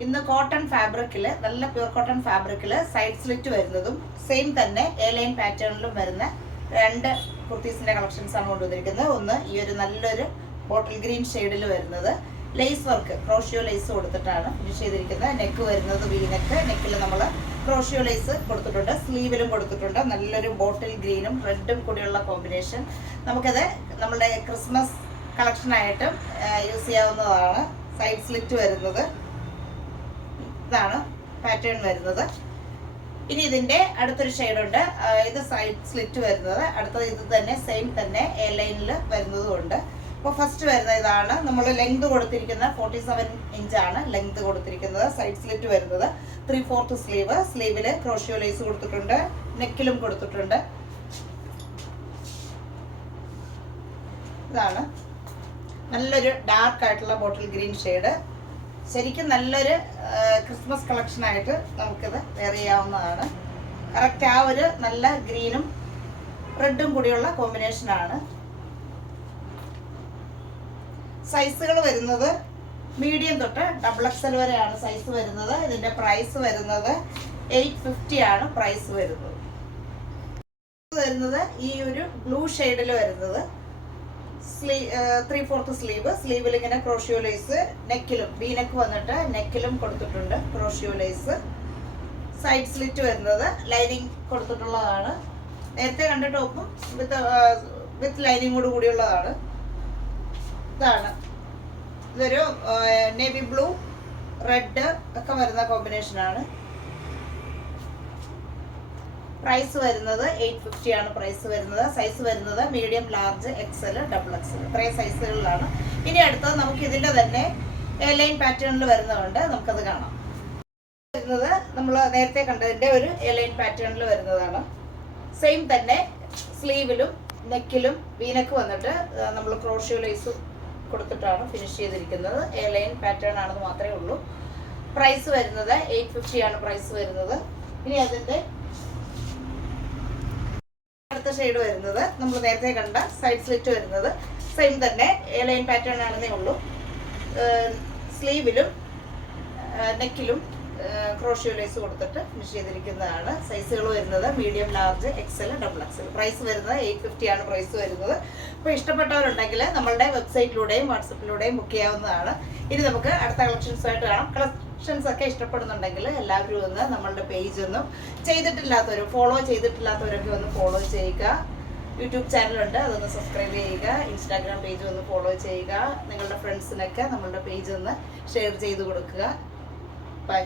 ഇന്ന് കോട്ടൺ ഫാബ്രിക്കിൽ നല്ല പ്യൂർ കോട്ടൺ ഫാബ്രിക്കിൽ സൈഡ് സ്ലിറ്റ് വരുന്നതും സെയിം തന്നെ എ ലൈൻ പാറ്റേണിലും വരുന്ന രണ്ട് കുർത്തീസിന്റെ കളക്ഷൻസ് ആണ് കൊണ്ടുവന്നിരിക്കുന്നത്. ഒന്ന് ഈ ഒരു നല്ലൊരു ബോട്ടിൽ ഗ്രീൻ ഷെയ്ഡിൽ വരുന്നത് ലേസ് വർക്ക് ക്രോഷിയോ ലേസ് കൊടുത്തിട്ടാണ് ഫിനിഷ് ചെയ്തിരിക്കുന്നത്. നെക്ക് വരുന്നത് വി നെക്ക്, നെക്കിൽ നമ്മൾ ക്രോഷിയോ ലേസ് കൊടുത്തിട്ടുണ്ട്, സ്ലീവിലും കൊടുത്തിട്ടുണ്ട്. നല്ലൊരു ബോട്ടിൽ ഗ്രീനും റെഡും കൂടിയുള്ള കോമ്പിനേഷൻ. നമുക്കത് നമ്മുടെ ക്രിസ്മസ് കളക്ഷനായിട്ടും യൂസ് ചെയ്യാവുന്നതാണ്. സൈഡ് സ്ലിറ്റ് വരുന്നത് ഇതാണ് പാറ്റേൺ വരുന്നത്. ഇനി ഇതിന്റെ അടുത്തൊരു ഷെയ്ഡുണ്ട്, ഇത് സൈഡ് സ്ലിറ്റ് വരുന്നത്. അടുത്തത് ഇത് തന്നെ സെയിം തന്നെ എ ലൈനിൽ വരുന്നതുകൊണ്ട്. അപ്പോൾ ഫസ്റ്റ് വരുന്ന ഇതാണ്. നമ്മൾ ലെങ്ത് കൊടുത്തിരിക്കുന്ന 47 ഇഞ്ചാണ് ലെങ്ത് കൊടുത്തിരിക്കുന്നത്. സൈഡ് സ്ലിറ്റ് വരുന്നത് 3/4 സ്ലീവ്, സ്ലീവിൽ ക്രോഷിയോ ലേസ് കൊടുത്തിട്ടുണ്ട്, നെക്കിലും കൊടുത്തിട്ടുണ്ട്. ഇതാണ് നല്ലൊരു ഡാർക്ക് ആയിട്ടുള്ള ബോട്ടിൽ ഗ്രീൻ ഷെയ്ഡ്. ശരിക്കും നല്ലൊരു ക്രിസ്മസ് കളക്ഷനായിട്ട് നമുക്കിത് വെയർ ചെയ്യാവുന്നതാണ്. കറക്റ്റ് ആ ഒരു നല്ല ഗ്രീനും റെഡും കൂടിയുള്ള കോമ്പിനേഷനാണ്. സൈസുകൾ വരുന്നത് മീഡിയം തൊട്ട് XXL വരെയാണ് സൈസ് വരുന്നത്. ഇതിന്റെ പ്രൈസ് വരുന്നത് 850 ആണ് പ്രൈസ് വരുന്നത്. ഈ ഒരു ബ്ലൂ ഷെയ്ഡിൽ വരുന്നത് 3/4 സ്ലീവ്, സ്ലീവിൽ ഇങ്ങനെ ക്രോഷിയോ ലേസ്, നെക്കിലും വി നെക്ക് വന്നിട്ട് നെക്കിലും കൊടുത്തിട്ടുണ്ട് ക്രോഷിയോ ലേസ്. സൈഡ് സ്ലിറ്റ് വരുന്നത് ലൈനിങ് കൊടുത്തിട്ടുള്ളതാണ്. നേരത്തെ കണ്ട ടോപ്പും വിത്ത് ലൈനിങ്ങോട് കൂടിയുള്ളതാണ്. ഇതാണ് ഇതൊരു നേവി ബ്ലൂ റെഡ് ഒക്കെ വരുന്ന കോമ്പിനേഷനാണ്. പ്രൈസ് വരുന്നത് 850 ആണ് പ്രൈസ് വരുന്നത്. സൈസ് വരുന്നത് മീഡിയം, ലാർജ്, XL, XXL ഇത്രയും സൈസുകളിലാണ്. ഇനി അടുത്തത് നമുക്ക് ഇതിന്റെ തന്നെ എ ലൈൻ പാറ്റേണിൽ വരുന്നതുകൊണ്ട് നമുക്കത് കാണാം. വരുന്നത് നമ്മൾ നേരത്തെ കണ്ടതിന്റെ ഒരു എ ലൈൻ പാറ്റേണിൽ വരുന്നതാണ്. സെയിം തന്നെ സ്ലീവിലും നെക്കിലും വീനക്ക് വന്നിട്ട് നമ്മൾ ക്രോഷിയോ ലേസ് കൊടുത്തിട്ടാണ് ഫിനിഷ് ചെയ്തിരിക്കുന്നത്. എ ലൈൻ പാറ്റേൺ ആണെന്ന് മാത്രമേ ഉള്ളൂ. പ്രൈസ് വരുന്നത് 850 ആണ് പ്രൈസ് വരുന്നത്. ഇനി അതിന്റെ അടുത്ത ഷെയ്ഡ് വരുന്നത് നമ്മൾ നേരത്തെ കണ്ട സൈഡ് സ്ലിറ്റ് വരുന്നത് സെയിം തന്നെ എ ലൈൻ പാറ്റേൺ ആണെന്നേ ഉള്ളൂ. സ്ലീവിലും നെക്കിലും ക്രോഷിയോ ലേസ് കൊടുത്തിട്ട് ഫിനിഷ് ചെയ്തിരിക്കുന്നതാണ്. സൈസുകൾ വരുന്നത് medium, large, XL, XXL. Price വരുന്നത് 850 ആണ് പ്രൈസ് വരുന്നത്. അപ്പോൾ ഇഷ്ടപ്പെട്ടവരുണ്ടെങ്കിൽ നമ്മളുടെ വെബ്സൈറ്റിലൂടെയും വാട്സപ്പിലൂടെയും ബുക്ക് ചെയ്യാവുന്നതാണ്. ഇനി നമുക്ക് അടുത്ത കളക്ഷൻസുമായിട്ട് കാണാം. കളക്ഷൻസ് ഒക്കെ ഇഷ്ടപ്പെടുന്നുണ്ടെങ്കിൽ എല്ലാവരും ഒന്ന് നമ്മളുടെ പേജ് ഒന്നും ഫോളോ ചെയ്തിട്ടില്ലാത്തവരൊക്കെ ഒന്ന് ഫോളോ ചെയ്യുക. യൂട്യൂബ് ചാനലുണ്ട്, അതൊന്ന് സബ്സ്ക്രൈബ് ചെയ്യുക. ഇൻസ്റ്റാഗ്രാം പേജ് ഒന്ന് ഫോളോ ചെയ്യുക. നിങ്ങളുടെ ഫ്രണ്ട്സിനൊക്കെ നമ്മളുടെ പേജ് ഒന്ന് ഷെയർ ചെയ്ത് കൊടുക്കുക. ബൈ.